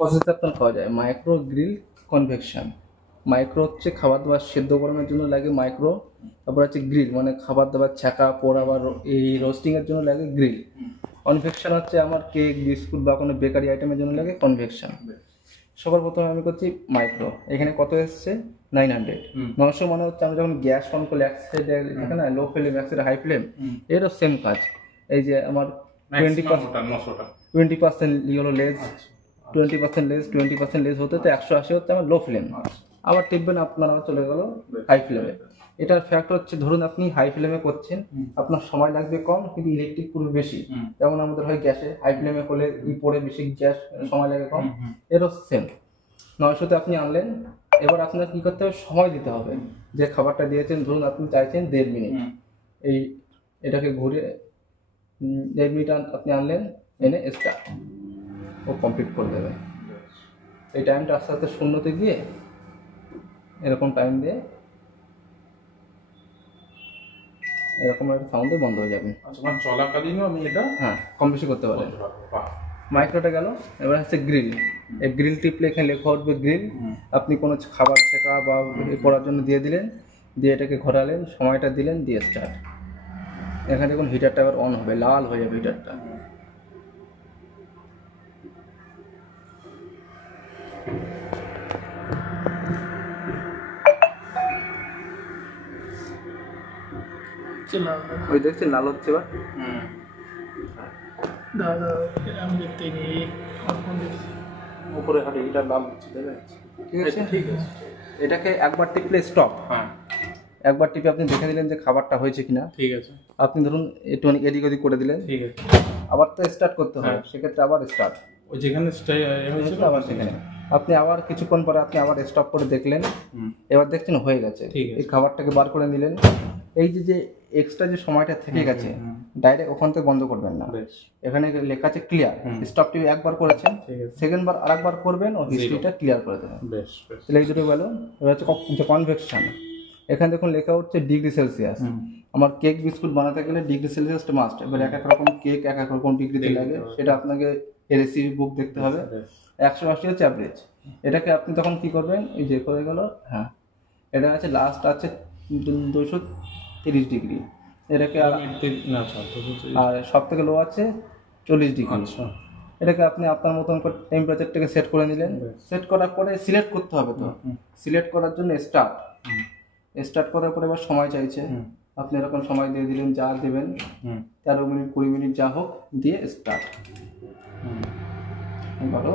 প্রসেসে আপনার পাওয়া যায় মাইক্রো গ্রিল কনভেকশন। মাইক্রো হচ্ছে খাবার দাবার সেদ্ধ করানোর জন্য লাগে মাইক্রো, তারপর হচ্ছে গ্রিল মানে খাবার দাবার ছ্যাঁকা পোড়া বা এই রোস্টিংয়ের জন্য লাগে গ্রিল। কনভেকশন হচ্ছে আমার কেক বিস্কুট বা কোনো বেকারি আইটেমের জন্য লাগে কনভেকশন। সবার প্রথমে আমি করছি মাইক্রো। এখানে কত এসছে 900। 900 মানে হচ্ছে আমি যখন গ্যাস অন করলে এক সাইডে থাকে না লো ফ্লেম এক সাইডে হাই ফ্লেম, এরও সেম কাজ। এই যে আমার 20% হলো লেজ, 20% লেজ 20% লেজ হতে তো 180 হচ্ছে আমার লো ফ্লেম। আবার টিপবেন আপনারা চলে গেল হাই ফ্লেমে। এটার ফ্যাক্ট হচ্ছে ধরুন আপনি হাই ফ্লেমে করছেন, আপনার সময় লাগবে কম কিন্তু ইলেকট্রিক পুরো বেশি। যেমন আমাদের হয় গ্যাসে হাই ফ্লেমে করলে পরে বেশি গ্যাস সময় লাগে কম, এরও সেম। 900তে আপনি আনলেন, এবার আপনার কি করতে হবে সময় দিতে হবে। যে খাবারটা দিয়েছেন ধরুন আপনি চাইছেন 1.5 মিনিট, এই এটাকে ঘুরে 1.5 মিনিট আপনি আনলেন, এনে স্টার্ট, ও কমপ্লিট করে দেবে। এই টাইমটা আস্তে আস্তে শূন্যতে গিয়ে এরকম টাইম দিয়ে এরকম একটা সাউন্ডে বন্ধ হয়ে যাবে। আচ্ছা মানে চলাকালীনও আমি এটা কম বেশি করতে পারেন। মাইক্রোটা গেল, এবার হচ্ছে গ্রিল। এই গ্রিল টিপলে এখানে লেখা উঠবে গ্রিল। আপনি কোনো খাবার ছেঁকা বা করার জন্য দিয়ে দিলেন, দিয়ে এটাকে ঘোরালেন, সময়টা দিলেন, দিয়ে স্টার্ট। এখানে দেখুন হিটারটা এবার অন হবে, লাল হয়ে যাবে হিটারটা। ওই দেখছেন লাল হচ্ছে এবার। উপরে হাঁটে এটা লাল হচ্ছে, ঠিক আছে, ঠিক আছে। এটাকে একবার টিপলে স্টপ। একবার টিপে আপনি দেখে দিলেন যে খাবারটা হয়েছে কিনা। ঠিক আছে। আপনি ধরুন একটু এদিক ওদিক করে দিলেন, ঠিক আছে। আবার তো স্টার্ট করতে হবে, সেক্ষেত্রে আবার স্টার্ট। ওই যেখানে হয়েছিল আবার সেখানে আপনি আবার কিছুক্ষণ পরে আপনি আবার স্টপ করে দেখলেন, এবার দেখছেন হয়ে গেছে। এই খাবারটাকে বার করে নিলেন। এই যে এক্সট্রা যে সময়টা থেকে গেছে ডাইরেক্ট ওখান থেকে বন্ধ করবেন না। এখানে লেখা আছে ক্লিয়ার, স্টপ টিপে একবার করেছেন, সেকেন্ড বার আরেকবার করবেন ও হিস্ট্রিটা ক্লিয়ার করে দেবেন। তাহলে এই দুটো গেল। এবার হচ্ছে কনভেকশন। এখানে দেখুন লেখা হচ্ছে ডিগ্রি সেলসিয়াস। আমার কেক বিস্কুট বানাতে গেলে ডিগ্রি সেলসিয়াসটা মাস্ট। এবার এক এক রকম কেক এক এক রকম ডিগ্রিতে লাগে, সেটা আপনাকে রেসিপি বুক দেখতে হবে। 180 হচ্ছে অ্যাভারেজ। এটাকে আপনি তখন কি করবেন, এই যে করে গেল, এটা আছে লাস্ট আছে 230 ডিগ্রি। এটাকে আর সব থেকে লো আছে 40 ডিগ্রি। এটাকে আপনি আপনার মতন করে টেম্পারেচারটাকে সেট করে নিলেন। সেট করার পরে সিলেক্ট করতে হবে। তো সিলেক্ট করার জন্য স্টার্ট করার পরে এবার সময় চাইছে, আপনি এরকম সময় দিয়ে দিলেন যা দেবেন, 13 মিনিট 20 মিনিট যা হোক দিয়ে স্টার্ট। ভালো।